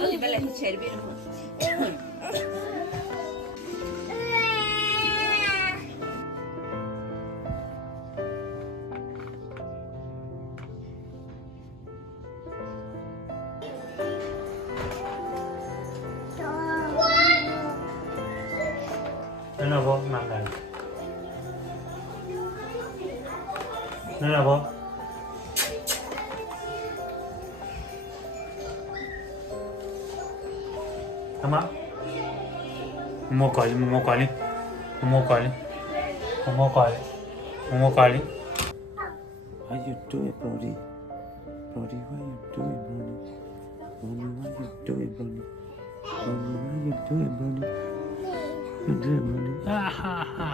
Hadi böyle içeri bir. Nó vô mặt này. Nó vô. Tamam. Momo Kali, Momo Kali. Momo Kali. Momo Kali. Momo Kali. What you doing, Brody? Brody, what you doing, Brody? Brody, what you doing, Brody? Brody, what you doing, Brody? You doing, Brody? Ha ha ha.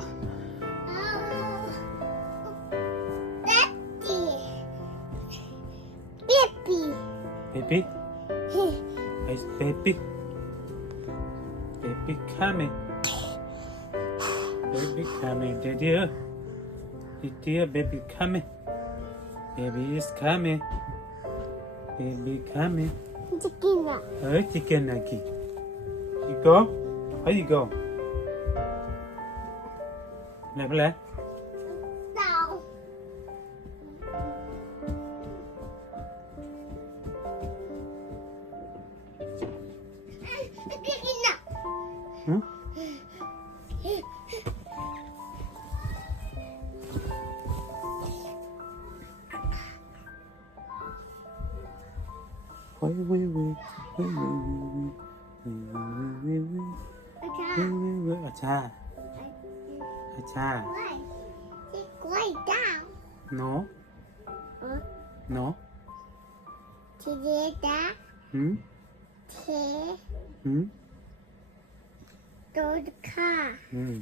Baby. Where's baby? Baby coming. Baby coming, dear. Dear baby coming. Baby is coming. Baby coming. Chicken nugget. You go? Where you go? Left, left. Huh? Acha. Acha. No. No. Hmm? Hmm? Hmm.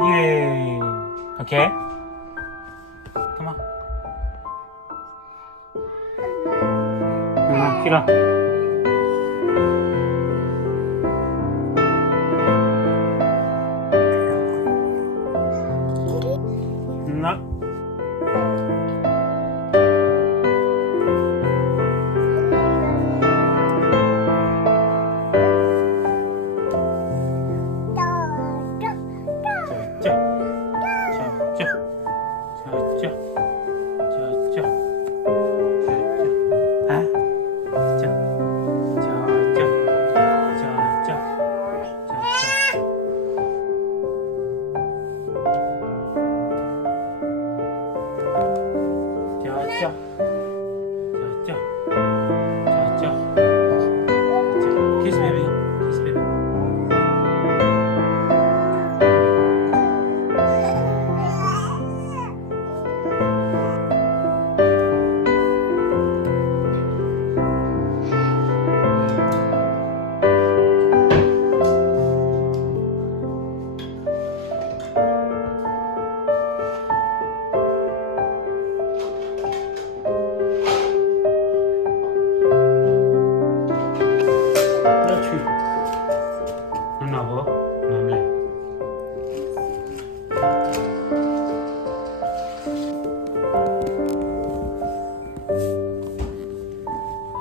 Yay. Okay. Come on. 싫어. 나. Kiss baby. Kiss baby.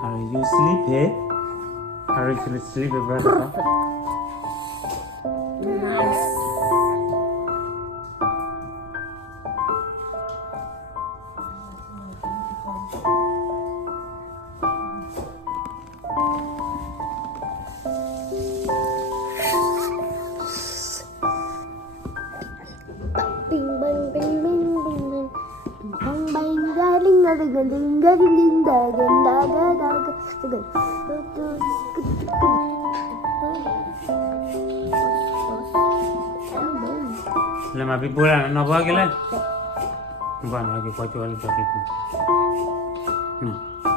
Are you sleepy? Are you sleepy, brother? Bing bang bing bing bing bing bang bang galing galing galing galing dagan daga daga Le ma pipura no puedo que le. Bueno, aquí cuatro vale para No.